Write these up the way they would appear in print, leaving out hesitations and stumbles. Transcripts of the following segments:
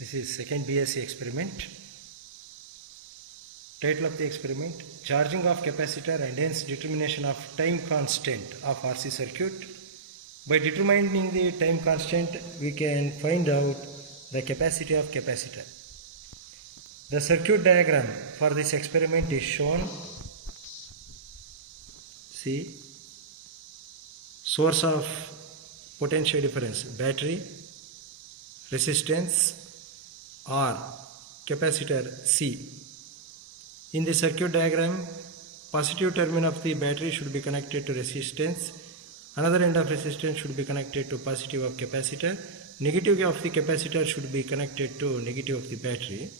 This is second BSc experiment. Title of the experiment: charging of capacitor and hence determination of time constant of RC circuit. By determining the time constant, we can find out the capacity of capacitor. The circuit diagram for this experiment is shown. See, source of potential difference, battery, resistance R, capacitor C. In the circuit diagram, positive terminal of the battery should be connected to resistance, another end of resistance should be connected to positive of capacitor, negative of the capacitor should be connected to negative of the battery.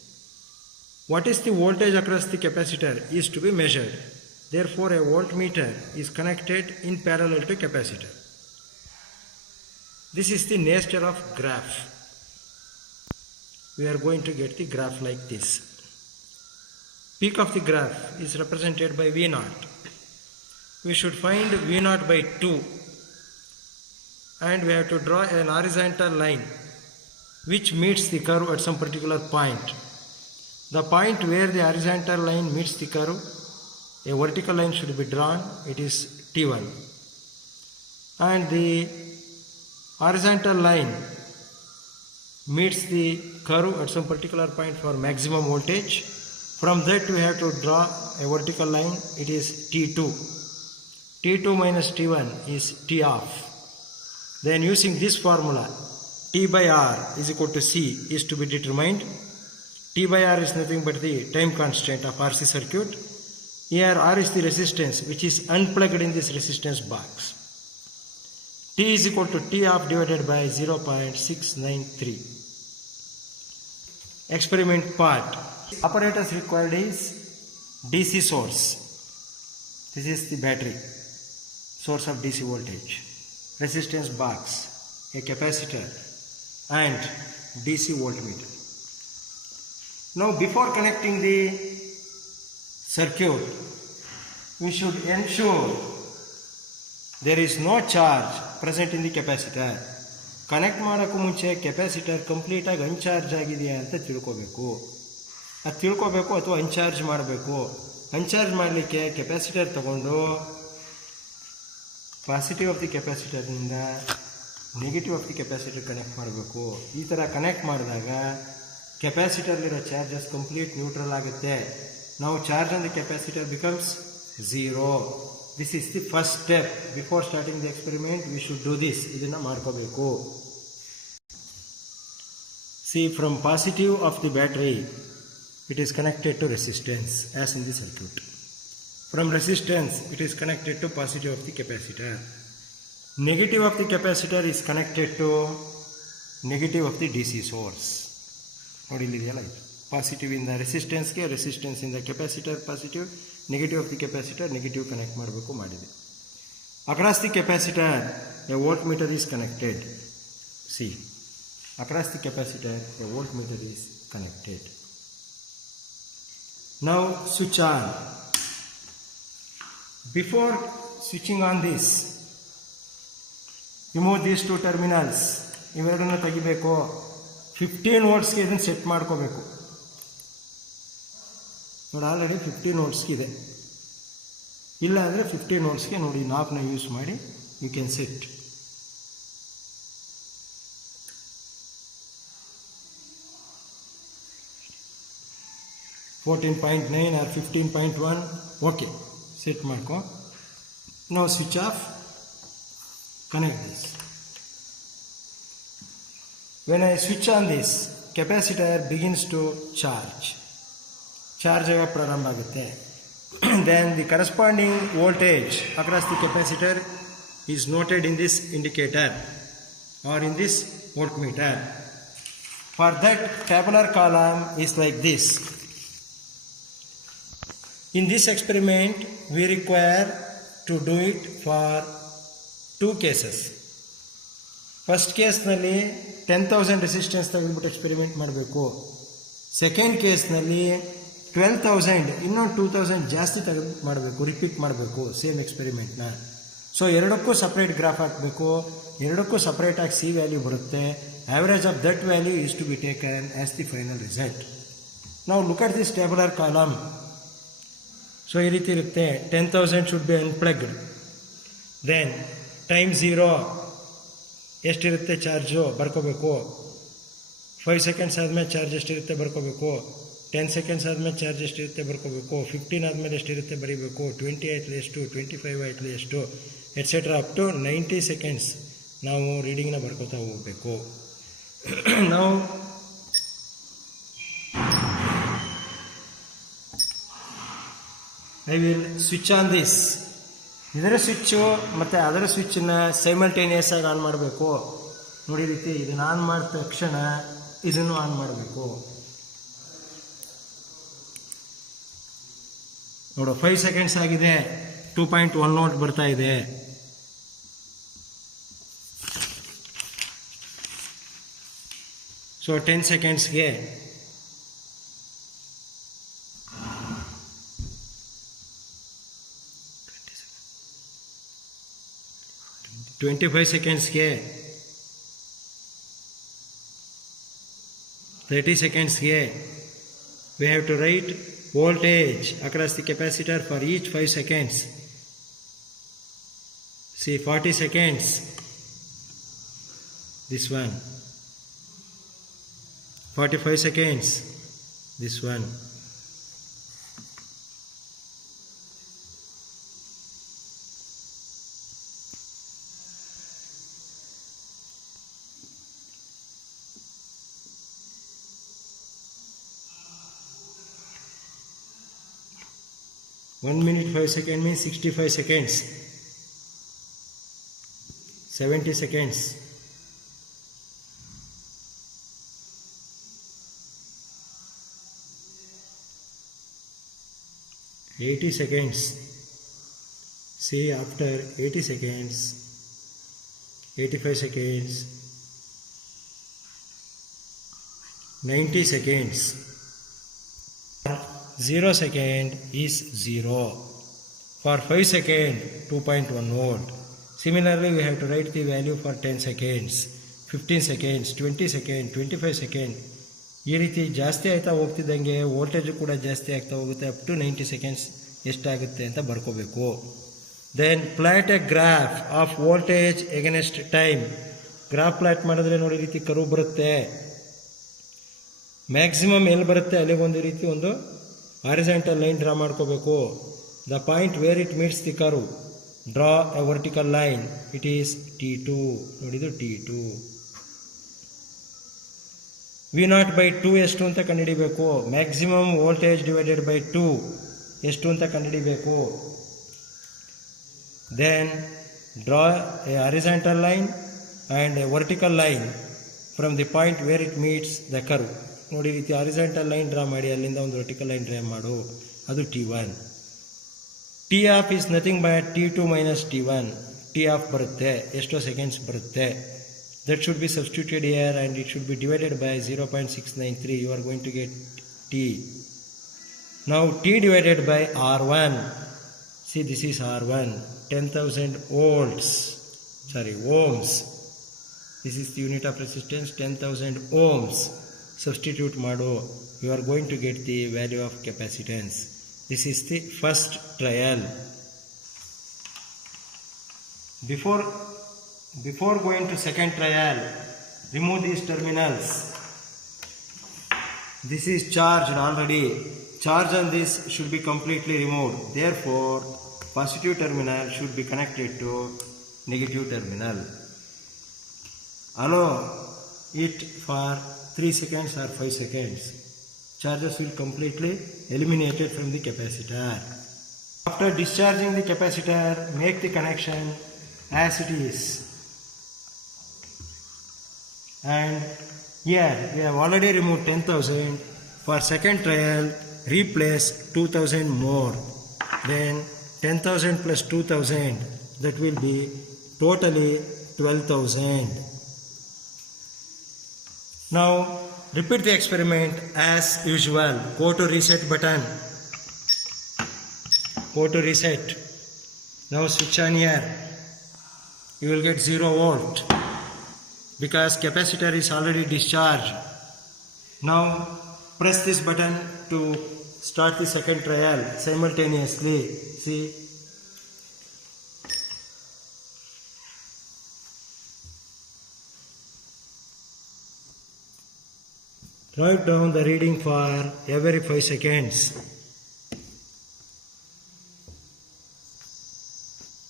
What is the voltage across the capacitor is to be measured. Therefore, a voltmeter is connected in parallel to capacitor. This is the nature of graph. We are going to get the graph like this. Peak of the graph is represented by V0. We should find V0 by 2 and we have to draw an horizontal line which meets the curve at some particular point. The point where the horizontal line meets the curve, a vertical line should be drawn. It is T1. And the horizontal line meets the curve at some particular point for maximum voltage. From that we have to draw a vertical line. It is T2. T2 minus T1 is T off. Then using this formula, T by R is equal to C is to be determined. T by R is nothing but the time constant of RC circuit. Here R is the resistance which is unplugged in this resistance box. T is equal to T off divided by 0.693. Experiment part. Apparatus required is DC source. This is the battery, source of DC voltage, resistance box, a capacitor and DC voltmeter. Now before connecting the circuit, we should ensure there is no charge present in the capacitor. Connect ಮಾಡೋಕ್ಕೂ ಮುಂಚೆ capacitor ಕಂಪ್ಲೀಟಾಗಿ ಅನ್ಚಾರ್ಜ್ ಆಗಿದೆಯಾ ಅಂತ ತಿಳ್ಕೋಬೇಕು. ಅದು ತಿಳ್ಕೋಬೇಕು ಅಥವಾ ಅನ್ಚಾರ್ಜ್ ಮಾಡಬೇಕು. ಅನ್ಚಾರ್ಜ್ ಮಾಡಲಿಕ್ಕೆ ಕೆಪಾಸಿಟರ್ ತಗೊಂಡು ಪಾಸಿಟಿವ್ ಆಫ್ ದಿ ಕೆಪಾಸಿಟರ್ನಿಂದ negative of the capacitor connect ಮಾಡಬೇಕು. ಈ ಥರ ಕನೆಕ್ಟ್ ಮಾಡಿದಾಗ ಕೆಪಾಸಿಟರ್ಲಿರೋ ಚಾರ್ಜಸ್ ಕಂಪ್ಲೀಟ್ ನ್ಯೂಟ್ರಲ್ ಆಗುತ್ತೆ. ನಾವು charge on the capacitor becomes 0. This is the first step. Before starting the experiment, we should do this. ಇದನ್ನ ಮಾಡ್ಕೋಬೇಕು. See, from positive of the battery, it is connected to resistance as in the circuit. From resistance, it is connected to positive of the capacitor. Negative of the capacitor is connected to negative of the DC source. ನೋಡಿ ಇಲ್ಲಿದೆಯಲ್ಲ, positive ಇಂದ ರೆಸಿಸ್ಟೆನ್ಸ್ಗೆ, resistance ಇಂದ capacitor positive, negative of the capacitor negative connect ಮಾಡಬೇಕು ಮಾಡಿದೆ. Across the capacitor A volt meter is connected. C, across the capacitor A volt meter is connected. Now switch on. Before switching on this, remove these two terminals. ಇವೆರಡನ್ನು ತೆಗಿಬೇಕು. 15 ವೋಲ್ಟ್ಸ್ಗೆ ಇದನ್ನು set ಮಾಡ್ಕೋಬೇಕು. ನೋಡಿ, already 15 ವೋಲ್ಟ್ಸ್ಗೆ ಇದೆ. ಇಲ್ಲ ಅಂದರೆ 15 ವೋಲ್ಟ್ಸ್ಗೆ ನೋಡಿ ನಾಬ್ನ ಯೂಸ್ ಮಾಡಿ you can set. $14.9 or 15.1. Okay, set ಮಾಡ್ಕೊ. No switch off. Connect this. When I switch on this, capacitor begins to charge. Charge ಆಗ ಪ್ರಾರಂಭ ಆಗುತ್ತೆ. Then the corresponding voltage across the capacitor is noted in this indicator or in this voltmeter. For that, tabular column is like this. In this experiment, we require to do it for 2 cases. First ಕೇಸ್ನಲ್ಲಿ 10,000 resistance ತೆಗೆದುಬಿಟ್ಟು experiment ಮಾಡಬೇಕು. Second ಕೇಸ್ನಲ್ಲಿ 12,000 ಇನ್ನೊಂದು 2,000 ಜಾಸ್ತಿ ತೆಗೆದು ಮಾಡಬೇಕು, repeat ಮಾಡಬೇಕು same ಎಕ್ಸ್ಪೆರಿಮೆಂಟ್ನ. So ಎರಡಕ್ಕೂ ಸಪ್ರೇಟ್ ಗ್ರಾಫ್ ಹಾಕಬೇಕು. ಎರಡಕ್ಕೂ ಸಪ್ರೇಟಾಗಿ ಸಿ ವ್ಯಾಲ್ಯೂ ಬರುತ್ತೆ. Average of that value is to be taken as the final result. Now look at this tabular column. So ಈ ರೀತಿ ಇರುತ್ತೆ. 10,000 should be unplugged. Then time 0 ಎಷ್ಟಿರುತ್ತೆ ಚಾರ್ಜು ಬರ್ಕೋಬೇಕು. 5 seconds ಆದಮೇಲೆ ಚಾರ್ಜ್ ಎಷ್ಟಿರುತ್ತೆ ಬರ್ಕೋಬೇಕು. 10 seconds ಆದಮೇಲೆ ಚಾರ್ಜ್ ಎಷ್ಟಿರುತ್ತೆ ಬರ್ಕೋಬೇಕು. 15 ಆದಮೇಲೆ ಎಷ್ಟಿರುತ್ತೆ ಬರೀಬೇಕು. 20 ಆಯ್ತಲೆ ಎಷ್ಟು, 25 ಆಯ್ತಲೆ ಎಷ್ಟು, ಎಟ್ಸೆಟ್ರಾ ಅಪ್ ಟು 90 seconds ನಾವು ರೀಡಿಂಗ್ನ ಬರ್ಕೋತಾ ಹೋಗಬೇಕು. ನಾವು I will switch on this. ಇದರ ಸ್ವಿಚ್ಚು ಮತ್ತು ಅದರ ಸ್ವಿಚ್ಚನ್ನು ಸೈಮಲ್ಟೇನಿಯಸ್ ಆಗಿ ಆನ್ ಮಾಡಬೇಕು. ನೋಡಿ ರೀತಿ ಇದನ್ನು ಆನ್ ಮಾಡಿದ ತಕ್ಷಣ ಇದನ್ನು ಆನ್ ಮಾಡಬೇಕು. ನೋಡು 5 seconds ಆಗಿದೆ, 2.1 ನೋಟ್ ಬರ್ತಾ ಇದೆ. So 10 secondsಗೆ 25 secondsಗೆ 30 secondsಗೆ we have to write voltage across the capacitor for each 5 seconds. See 40 seconds, this one. 45 seconds, this one. One minute 5 seconds means 65 seconds. 70 seconds. 80 seconds. See, after 80 seconds, 85 seconds, 90 seconds. 0 second is 0. For 5 second, 2.1 volt. Similarly, we have to write the value for 10 seconds, 15 seconds, 20 seconds, 25 seconds. ಈ ರೀತಿ ಜಾಸ್ತಿ ಆಯ್ತಾ ಹೋಗ್ತಿದ್ದಂಗೆ voltage ಕೂಡ ಜಾಸ್ತಿ ಆಗ್ತಾ ಹೋಗುತ್ತೆ. Up to 90 seconds ಎಷ್ಟಾಗುತ್ತೆ ಅಂತ ಬರ್ಕೋಬೇಕು. Then plot a graph of voltage against time. Graph plot ಮಾಡಿದ್ರೆ ನೋಡಿ ರೀತಿ ಕರು ಬರುತ್ತೆ. ಮ್ಯಾಕ್ಸಿಮಮ್ ಎಲ್ಲಿ ಬರುತ್ತೆ ಅಲ್ಲಿಗೆ ಒಂದು ರೀತಿ ಒಂದು ಹಾರಿಜಾಂಟಲ್ ಲೈನ್ ಡ್ರಾ ಮಾಡ್ಕೋಬೇಕು. The point where it meets the curve, draw A vertical line. It is T2. ನೋಡಿದು T2. V0 by 2 ಎಷ್ಟು ಅಂತ ಕಂಡುಹಿಡಿಬೇಕು. ಮ್ಯಾಕ್ಸಿಮಮ್ ವೋಲ್ಟೇಜ್ ಡಿವೈಡೆಡ್ ಬೈ 2 ಎಷ್ಟು ಅಂತ ಕಂಡುಹಿಡಿಬೇಕು. Then draw a horizontal line and a vertical line from the point where it meets the curve. ನೋಡಿ ರೀತಿ horizontal line draw ಮಾಡಿ ಅಲ್ಲಿಂದ ಒಂದು ವರ್ಟಿಕಲ್ ಲೈನ್ ಡ್ರಾ ಮಾಡು. ಅದು T1. T of is nothing by T2 minus T1. T half ಬರುತ್ತೆ, ಎಷ್ಟೋ seconds ಬರುತ್ತೆ. That should be substituted here and it should be divided by 0.693. You are going to get T. Now T divided by R1. See, this is R1. 10,000 ohms. This is the unit of resistance, 10,000 ohms. Substitute mado. You are going to get the value of capacitance. This is the first trial. Before going to second trial, remove these terminals. This is charged already. Charge on this should be completely removed. Therefore, positive terminal should be connected to negative terminal. Allow it for 3 seconds or 5 seconds. Charges will completely eliminated from the capacitor. After discharging the capacitor, make the connection as it is. And here we have already removed 10,000. For second trial, replace 2,000 more. Then 10,000 plus 2,000, that will be totally 12,000. Now repeat the experiment as usual. Go to reset button. Go to reset. Now switch on here. You will get 0 volt. because capacitor is already discharged. Now press this button to start the second trial simultaneously. See, write down the reading for every 5 seconds.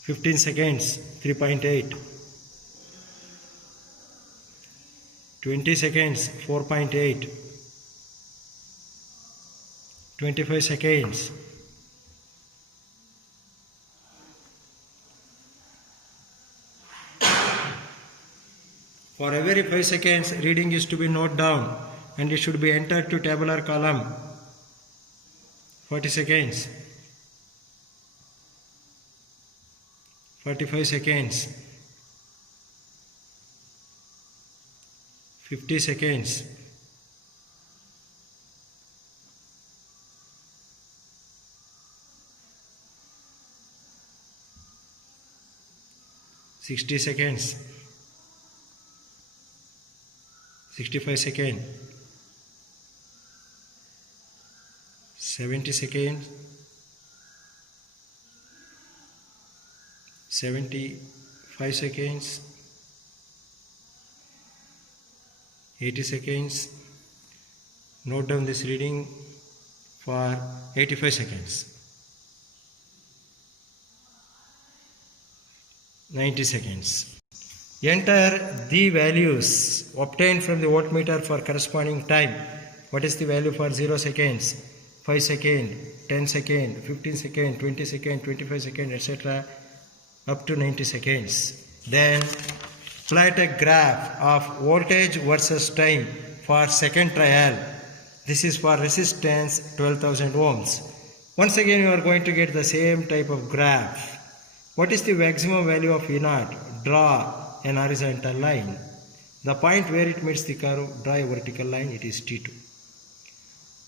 15 seconds, 3.8. 20 seconds, 4.8. 25 seconds. For every 5 seconds, reading is to be noted down and it should be entered to tabular column. 40 seconds. 45 seconds. 50 seconds. 60 seconds. 65 seconds. 70 seconds. 75 seconds. 80 seconds. Note down this reading for 85 seconds. 90 seconds. Enter the values obtained from the voltmeter for corresponding time. What is the value for 0 seconds, 5 seconds, 10 seconds, 15 seconds, 20 seconds, 25 seconds, etc. up to 90 seconds. Then plot a graph of voltage versus time for second trial. This is for resistance 12,000 ohms. Once again you are going to get the same type of graph. What is the maximum value of V0? Draw an horizontal line. The point where it meets the curve, draw a vertical line, it is T2.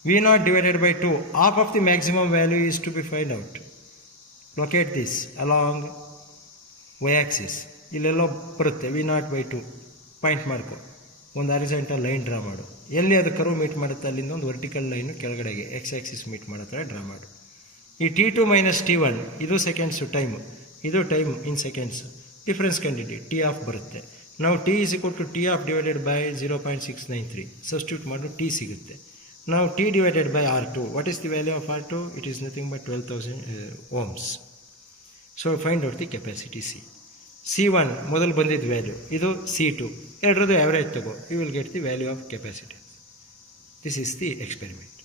V0 divided by 2, half of the maximum value is to be found out. Locate this along y-axis. ಇಲ್ಲೆಲ್ಲೋ ಬರುತ್ತೆ V0 by 2 point mark ಒಂದು horizontal line draw ಮಾಡು. ಎಲ್ಲಿ ಅದು curve meet ಮಾಡುತ್ತೆ ಅಲ್ಲಿಂದ ಒಂದು vertical line ಕೆಳಗಡೆಗೆ X axis meet ಮಾಡೋ ಥರ ಡ್ರಾ ಮಾಡು. ಈ T2 ಮೈನಸ್ T1 ಇದು ಸೆಕೆಂಡ್ಸು ಟೈಮು, ಇದು ಟೈಮ್ ಇನ್ ಸೆಕೆಂಡ್ಸ್. ಡಿಫ್ರೆನ್ಸ್ ಕಂಡಿಡಿ ಟಿ ಆಫ್ ಬರುತ್ತೆ. ನಾವು T is equal to T half divided by 0.693 substitute ಮಾಡಿ ಟಿ ಸಿಗುತ್ತೆ. ನಾವು T divided by R2. What is the value of R2? It is nothing but 12,000 ohms. So find out the capacity C. C1 ಮೊದಲು ಬಂದಿದ್ದ value, ಇದು C2, ಎರಡರದ್ದು average ತಗೋ, you will get the value of capacity. This is the experiment.